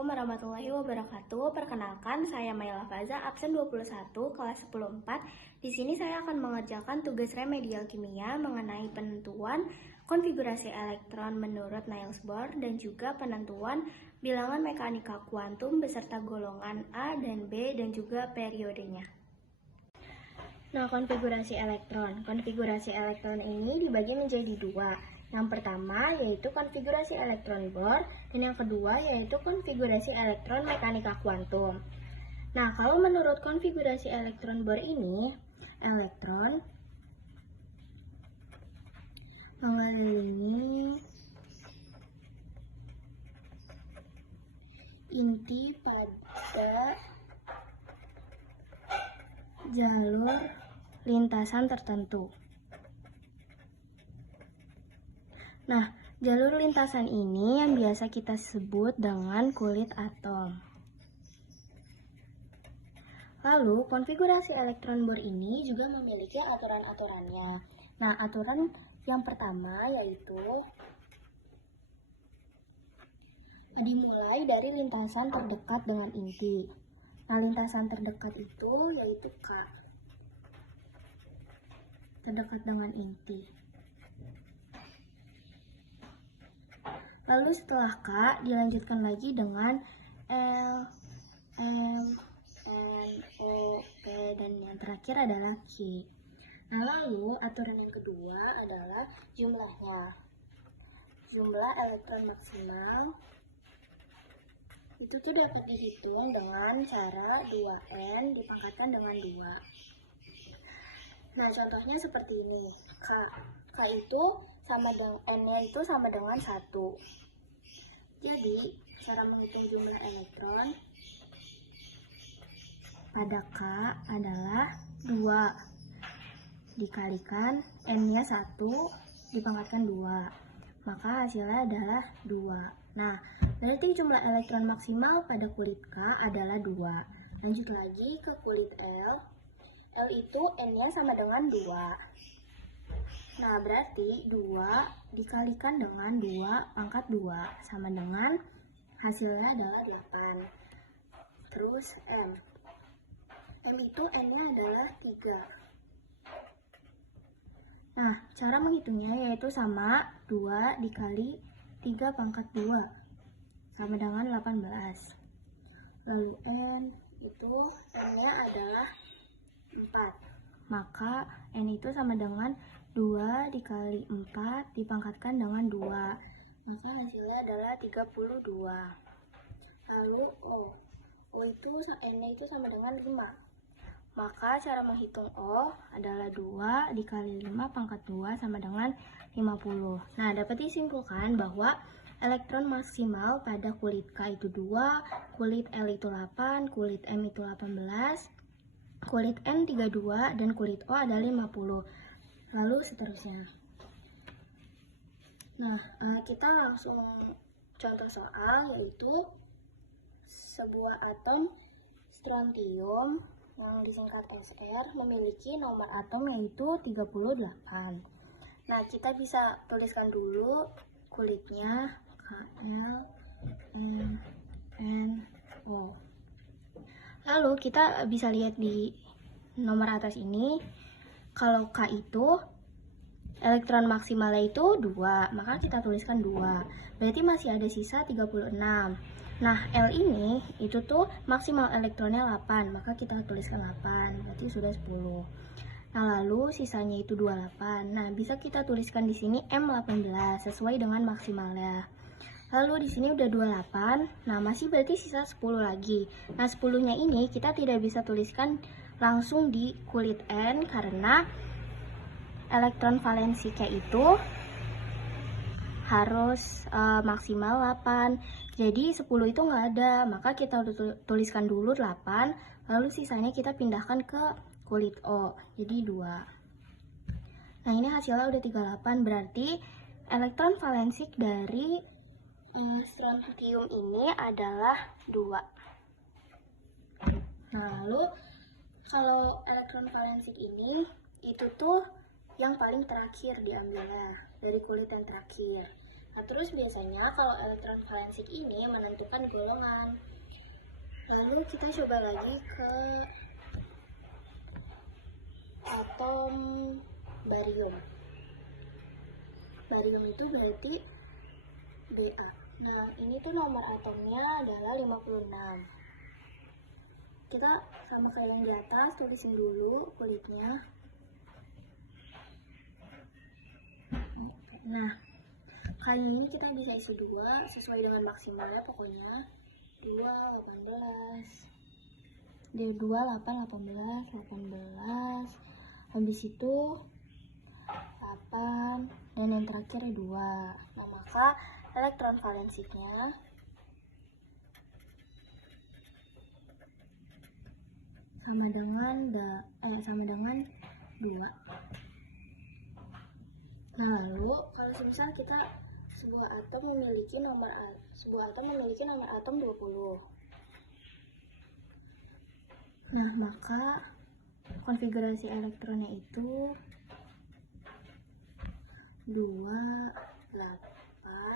Assalamualaikum warahmatullahi wabarakatuh. Perkenalkan, saya Maila Faza, absen 21, kelas 10-4. Di sini saya akan mengerjakan tugas remedial kimia mengenai penentuan konfigurasi elektron menurut Niels Bohr dan juga penentuan bilangan mekanika kuantum beserta golongan A dan B dan juga periodenya. Nah, konfigurasi elektron. Konfigurasi elektron ini dibagi menjadi dua. Yang pertama yaitu konfigurasi elektron Bohr dan yang kedua yaitu konfigurasi elektron mekanika kuantum. Nah, kalau menurut konfigurasi elektron Bohr ini, elektron mengelilingi inti pada jalur lintasan tertentu. Nah, jalur lintasan ini yang biasa kita sebut dengan kulit atom. Lalu, konfigurasi elektron Bohr ini juga memiliki aturan-aturannya. Nah, aturan yang pertama yaitu dimulai dari lintasan terdekat dengan inti. Nah, lintasan terdekat itu yaitu K. Terdekat dengan inti. Lalu setelah K, dilanjutkan lagi dengan L, M, N, O, P, dan yang terakhir adalah Q. Nah, lalu aturan yang kedua adalah jumlahnya. Jumlah elektron maksimal itu tuh dapat dihitung dengan cara 2N dipangkatkan dengan 2. Nah, contohnya seperti ini. K itu sama dengan N-nya itu sama dengan 1. Jadi, cara menghitung jumlah elektron pada K adalah 2 dikalikan N-nya 1 dipangkatkan 2. Maka hasilnya adalah 2. Nah, berarti jumlah elektron maksimal pada kulit K adalah 2. Lanjut lagi ke kulit L. L itu N-nya sama dengan 2. Nah, berarti 2 dikalikan dengan 2 pangkat 2 sama dengan hasilnya adalah 8. Terus M. M itu N-nya adalah 3. Nah, cara menghitungnya yaitu sama 2 dikali 3 pangkat 2 sama dengan 18. Lalu N itu N-nya adalah 4. Maka N itu sama dengan 2 dikali 4 dipangkatkan dengan 2. Maka hasilnya adalah 32. Lalu O. O itu N-nya itu sama dengan 5. Maka cara menghitung O adalah 2 dikali 5 pangkat 2 sama dengan 50. Nah, dapat disimpulkan bahwa elektron maksimal pada kulit K itu 2, kulit L itu 8, kulit M itu 18, kulit N 32, dan kulit O adalah 50. Lalu seterusnya. Nah, kita langsung contoh soal yaitu sebuah atom strontium yang disingkat Sr memiliki nomor atom yaitu 38. Nah, kita bisa tuliskan dulu kulitnya Kl, M, N, O. Lalu kita bisa lihat di nomor atas ini, kalau K itu elektron maksimalnya itu 2, maka kita tuliskan 2. Berarti masih ada sisa 36. Nah, L ini itu tuh maksimal elektronnya 8, maka kita tuliskan 8, berarti sudah 10. Nah, lalu sisanya itu 28. Nah, bisa kita tuliskan di sini M18 sesuai dengan maksimalnya. Lalu di sini udah 28. Nah, masih berarti sisa 10 lagi. Nah, 10-nya ini kita tidak bisa tuliskan langsung di kulit N karena elektron valensinya itu harus maksimal 8. Jadi 10 itu nggak ada, maka kita tuliskan dulu 8, lalu sisanya kita pindahkan ke kulit O, jadi 2. Nah, ini hasilnya udah 38, berarti elektron valensik dari strontium ini adalah 2. Nah, lalu kalau elektron valensik ini itu tuh yang paling terakhir diambilnya dari kulit yang terakhir. Nah, terus biasanya kalau elektron forensik ini menentukan golongan. Lalu kita coba lagi ke atom barium. Barium itu berarti Ba. Nah, ini tuh nomor atomnya adalah 56. Kita sama kayak yang di atas, tulisin dulu kulitnya. Nah, kali ini kita bisa isi 2 sesuai dengan maksimalnya pokoknya. 2, 18. Dia 2, 8, 18, 18. Habis itu 8 dan yang terakhir 2. Nah, maka elektron valensiknya sama dengan 2. Nah, lalu kalau misal sebuah atom memiliki nomor atom 20. Nah, maka konfigurasi elektronnya itu 2, 8.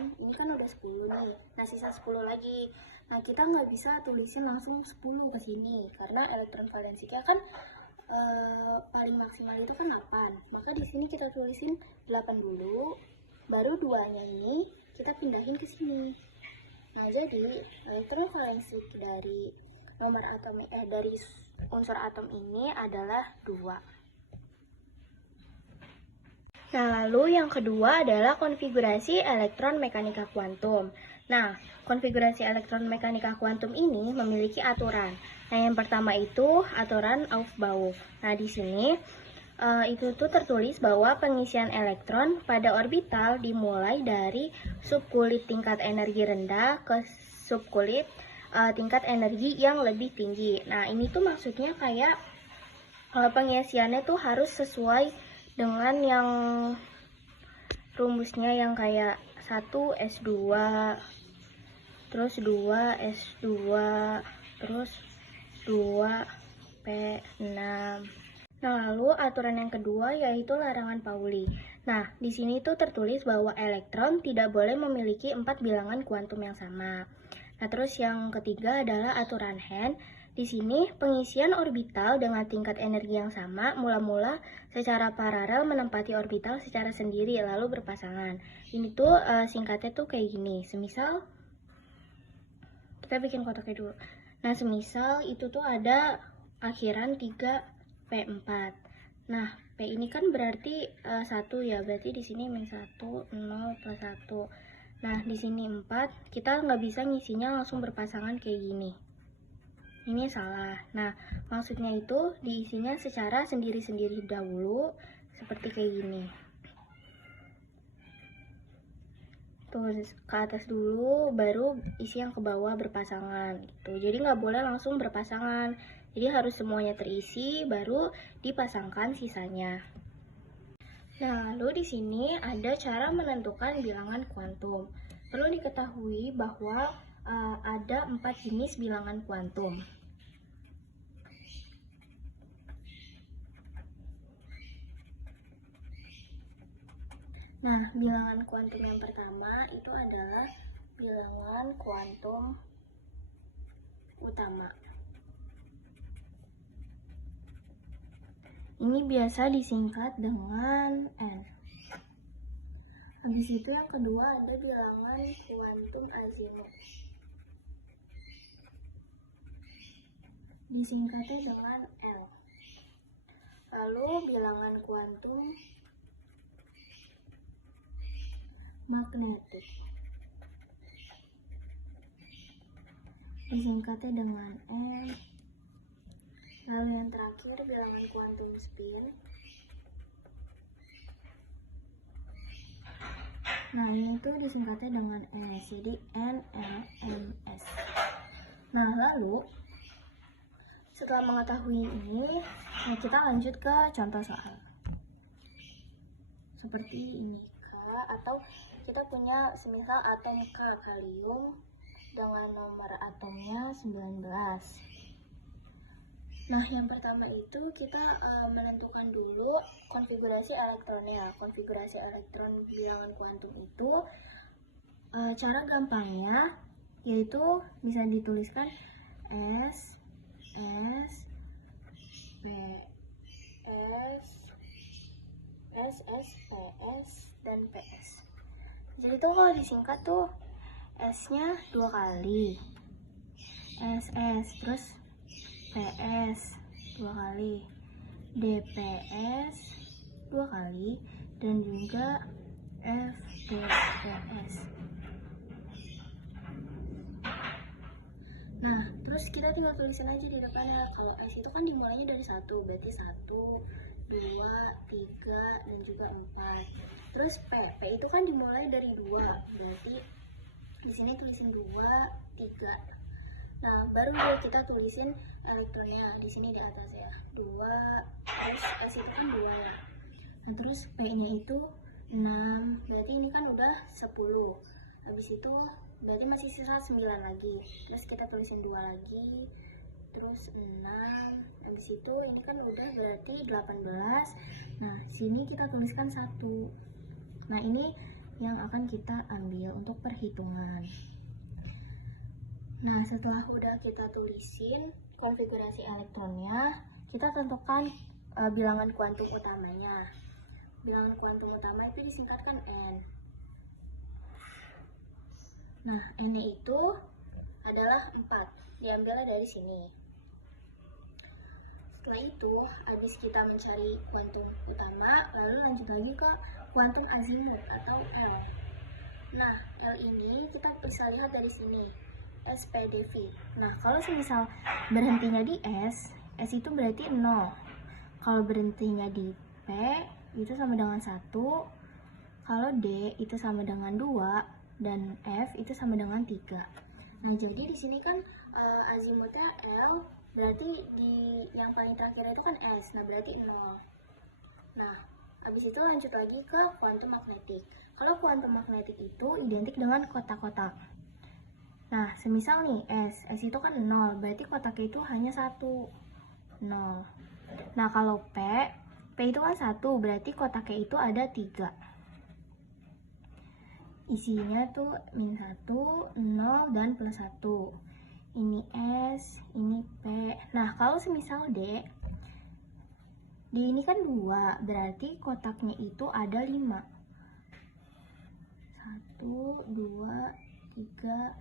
Ini kan udah 10 nih. Nah, sisa 10 lagi. Nah, kita nggak bisa tulisin langsung 10 ke sini karena elektron valensiknya kan paling maksimal itu kan 8. Maka di sini kita tulisin 8 dulu, baru 2-nya ini kita pindahin ke sini. Nah, jadi elektron valensik dari dari unsur atom ini adalah 2. Nah, lalu yang kedua adalah konfigurasi elektron mekanika kuantum. Nah, konfigurasi elektron mekanika kuantum ini memiliki aturan. Nah, yang pertama itu aturan Aufbau. Nah, di sini itu tuh tertulis bahwa pengisian elektron pada orbital dimulai dari subkulit tingkat energi rendah ke subkulit tingkat energi yang lebih tinggi. Nah, ini tuh maksudnya kayak pengisiannya tuh harus sesuai dengan yang rumusnya yang kayak 1 S2, terus 2 S2, terus 2 P6. Nah, lalu aturan yang kedua yaitu larangan Pauli. Nah, di sini tuh tertulis bahwa elektron tidak boleh memiliki 4 bilangan kuantum yang sama. Nah, terus yang ketiga adalah aturan Hahn. Di sini pengisian orbital dengan tingkat energi yang sama mula-mula secara paralel menempati orbital secara sendiri lalu berpasangan. Ini tuh singkatnya tuh kayak gini. Semisal kita bikin kotaknya dulu. Nah, semisal itu tuh ada akhiran 3P4. Nah, P ini kan berarti 1 ya. Berarti di sini min 1, 0 plus 1. Nah, di sini 4. Kita nggak bisa ngisinya langsung berpasangan kayak gini. Ini salah. Nah, maksudnya itu diisinya secara sendiri-sendiri dahulu, seperti kayak gini. Terus ke atas dulu, baru isi yang ke bawah berpasangan gitu. Jadi nggak boleh langsung berpasangan. Jadi harus semuanya terisi, baru dipasangkan sisanya. Nah, lalu di sini ada cara menentukan bilangan kuantum. Perlu diketahui bahwa ada 4 jenis bilangan kuantum. Nah, bilangan kuantum yang pertama itu adalah bilangan kuantum utama. Ini biasa disingkat dengan N. Habis itu yang kedua ada bilangan kuantum azimut. Disingkatnya dengan L. Lalu bilangan kuantum magnetik. Disingkatnya dengan M. Lalu yang terakhir bilangan kuantum spin. Nah, ini tuh disingkatnya dengan S, jadi NLMS. Nah, lalu setelah mengetahui ini, kita lanjut ke contoh soal. Seperti ini, atau kita punya semisal atom K kalium dengan nomor atomnya 19. Nah, yang pertama itu kita menentukan dulu konfigurasi elektronnya. Konfigurasi elektron bilangan kuantum itu Cara gampangnya yaitu bisa dituliskan S, P, PS, dan PS. Jadi tuh kalau disingkat tuh S-nya 2 kali, SS, terus PS 2 kali, DPS 2 kali, dan juga FDPS. Nah, terus kita tinggal tulisin aja di depannya. Kalau S itu kan dimulainya dari 1, berarti 1, 2, 3, dan juga 4. Terus P itu kan dimulai dari 2, berarti di sini tulisin 2, 3. Nah, baru deh kita tulisin elektronnya di sini di atas ya. 2, terus S itu kan 2 ya. Nah, terus P-nya itu 6, berarti ini kan udah 10. Habis itu berarti masih sisa 9 lagi. Terus kita tulisin 2 lagi, terus 6. Habis itu ini kan udah berarti 18. Nah, sini kita tuliskan 1. Nah, ini yang akan kita ambil untuk perhitungan. Nah, setelah udah kita tulisin konfigurasi elektronnya, kita tentukan bilangan kuantum utamanya. Bilangan kuantum utama itu disingkatkan N. Nah, N-nya itu adalah 4. Diambilnya dari sini. Setelah itu, habis kita mencari kuantum utama, lalu lanjut lagi ke kuantum azimut atau L. Nah, L ini kita bisa lihat dari sini, SPDV. Nah, kalau semisal berhentinya di S itu berarti 0. Kalau berhentinya di P, itu sama dengan 1. Kalau D, itu sama dengan 2. Dan F, itu sama dengan 3. Nah, jadi di sini kan azimutnya L, berarti di yang paling terakhir itu kan S. Nah, berarti 0. Nah, habis itu lanjut lagi ke kuantum magnetik. Kalau kuantum magnetik itu identik dengan kotak-kotak. Nah, semisal nih S itu kan 0, berarti kotaknya itu hanya 1, 0. Nah, kalau P itu kan 1, berarti kotaknya itu ada 3. Isinya tuh min 1, 0, dan plus 1. Ini S, ini P. Nah, kalau semisal D ini kan 2, berarti kotaknya itu ada 5. 1, 2, 3,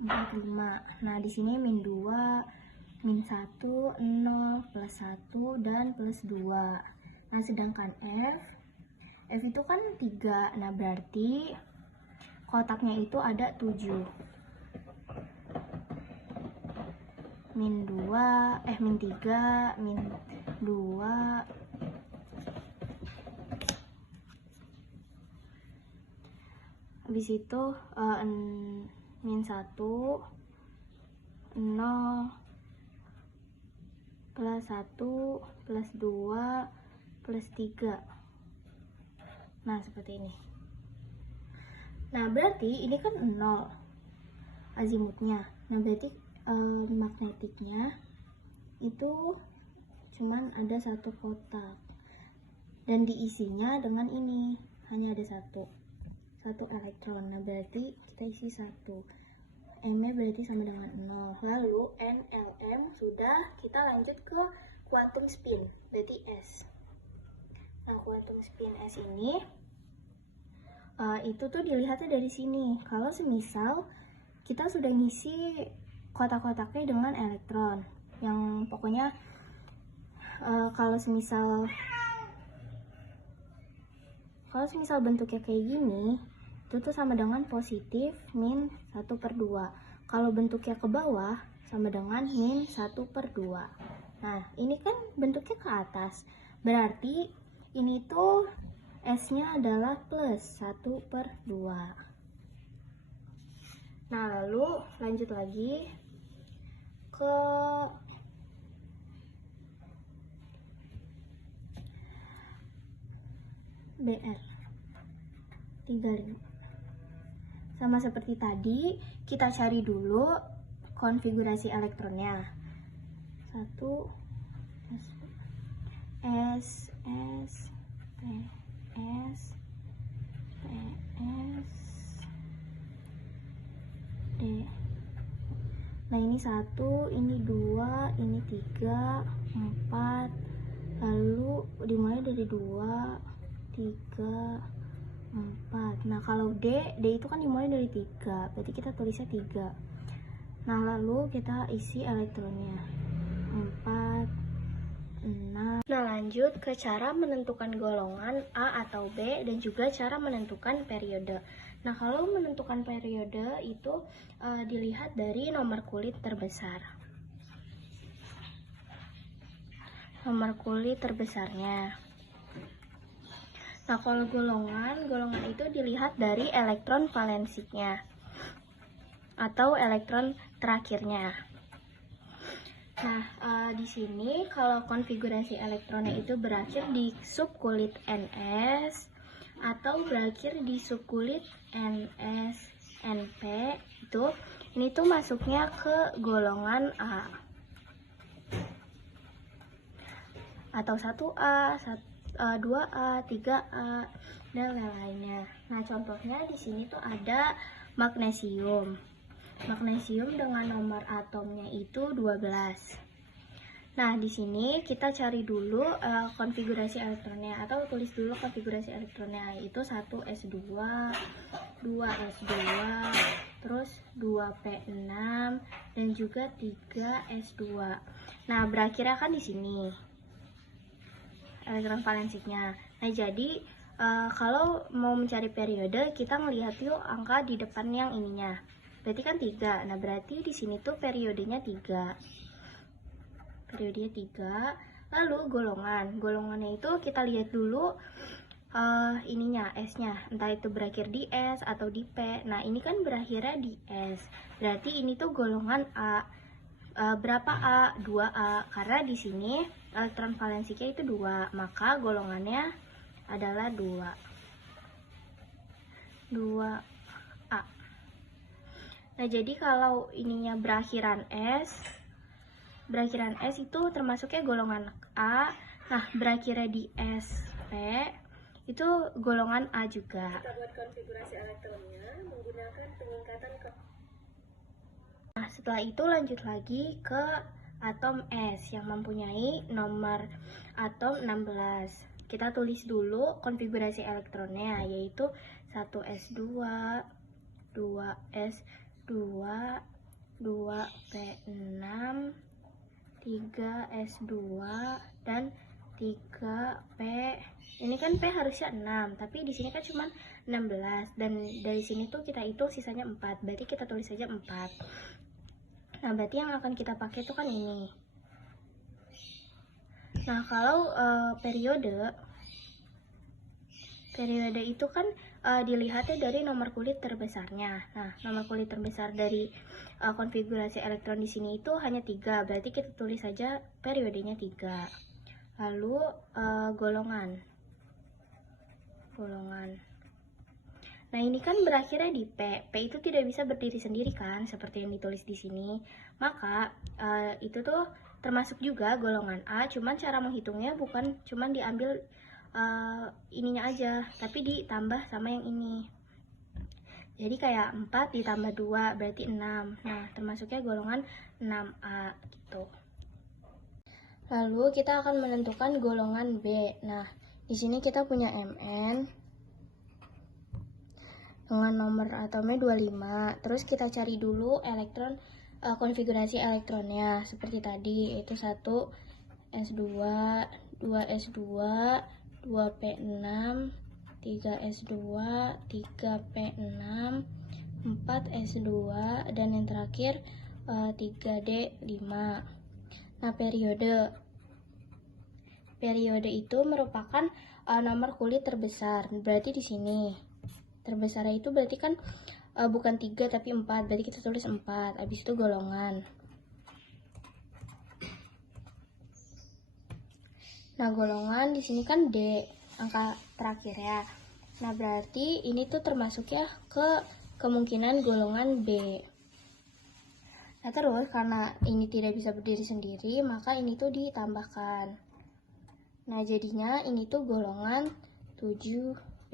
4, 5. Nah, di sini min 2, min 1, 0, plus 1, dan plus 2. Nah, sedangkan F itu kan 3. Nah, berarti kotaknya itu ada 7. Min 2, min 3, min 2. Habis itu min 1, 0, plus 1, plus 2, plus 3. Nah, seperti ini. Nah, berarti ini kan 0 azimutnya. Nah, berarti magnetiknya itu cuman ada 1 kotak. Dan diisinya dengan ini, hanya ada 1 elektron. Nah, berarti kita isi 1. M-nya berarti sama dengan 0. Lalu NLM sudah, kita lanjut ke kuantum spin, berarti S. Nah, kuantum spin S ini itu tuh dilihatnya dari sini. Kalau semisal kita sudah ngisi kotak-kotaknya dengan elektron, yang pokoknya kalau semisal bentuknya kayak gini, itu tuh sama dengan positif min 1/2. Kalau bentuknya ke bawah, sama dengan min 1/2. Nah, ini kan bentuknya ke atas, berarti ini tuh S-nya adalah plus 1/2. Nah, lalu lanjut lagi ke BR 35. Sama seperti tadi, kita cari dulu konfigurasi elektronnya. 1 S, P, S, D. Nah ini 1, ini 2, ini 3, 4. Lalu dimulai dari 2, 3, 4. Nah kalau D itu kan dimulai dari 3, berarti kita tulisnya 3. Nah lalu kita isi elektronnya 4, 6. Nah lanjut ke cara menentukan golongan A atau B dan juga cara menentukan periode. Nah kalau menentukan periode itu dilihat dari nomor kulit terbesar. Nomor kulit terbesarnya. Nah kalau golongan itu dilihat dari elektron valensinya atau elektron terakhirnya. Nah, di sini kalau konfigurasi elektronnya itu berakhir di subkulit Ns atau berakhir di subkulit Ns, Np ini tuh masuknya ke golongan A atau 1A, 2A, 3A dan lain-lainnya. Nah, contohnya di sini tuh ada magnesium. Magnesium dengan nomor atomnya itu 12. Nah, di sini kita cari dulu konfigurasi elektronnya atau tulis dulu konfigurasi elektronnya, yaitu 1s2, 2s2, terus 2p6 dan juga 3s2. Nah, berakhirnya kan di sini elektron valensinya. Nah, jadi kalau mau mencari periode, kita ngelihat yuk angka di depan yang ininya. Berarti kan 3. Nah, berarti di sini tuh periodenya 3. Periodenya 3. Lalu golongan. Golongannya itu kita lihat dulu ininya, S-nya. Entah itu berakhir di S atau di P. Nah, ini kan berakhirnya di S. Berarti ini tuh golongan A. Berapa A? 2A. Karena di sini elektron valensinya itu 2. Maka golongannya adalah 2. 2A. Nah, jadi kalau ininya berakhiran S itu termasuknya golongan A. Nah, berakhirnya di SP itu golongan A juga. Kita buat konfigurasi elektronnya menggunakan peningkatan ke. Nah, setelah itu lanjut lagi ke atom S yang mempunyai nomor atom 16. Kita tulis dulu konfigurasi elektronnya, yaitu 1s2, 2s2, 2p6, 3s2 dan 3p. Ini kan p harusnya 6, tapi di sini kan cuma 16 dan dari sini tuh kita hitung sisanya 4. Berarti kita tulis saja 4. Nah, berarti yang akan kita pakai itu kan ini. Nah, kalau periode itu kan dilihatnya dari nomor kulit terbesarnya. Nah, nomor kulit terbesar dari konfigurasi elektron di sini itu hanya 3. Berarti kita tulis saja periodenya 3. Lalu golongan. Nah, ini kan berakhirnya di P. P itu tidak bisa berdiri sendiri kan, seperti yang ditulis di sini. Maka itu tuh termasuk juga golongan A, cuman cara menghitungnya bukan cuman diambil ininya aja, tapi ditambah sama yang ini. Jadi kayak 4 ditambah 2 berarti 6. Nah, termasuknya golongan 6A gitu. Lalu kita akan menentukan golongan B. Nah, di sini kita punya Mn dengan nomor atomnya 25. Terus kita cari dulu elektron konfigurasi elektronnya seperti tadi, yaitu 1s2, 2s2, 2p6, 3s2, 3p6, 4s2 dan yang terakhir 3d5. Nah, periode itu merupakan nomor kulit terbesar. Berarti di sini terbesarnya itu berarti kan bukan 3 tapi 4. Berarti kita tulis 4. Habis itu golongan. Nah, golongan di sini kan D, angka terakhir ya. Nah, berarti ini tuh termasuk ya ke kemungkinan golongan B. Nah, terus karena ini tidak bisa berdiri sendiri, maka ini tuh ditambahkan. Nah, jadinya ini tuh golongan 7B.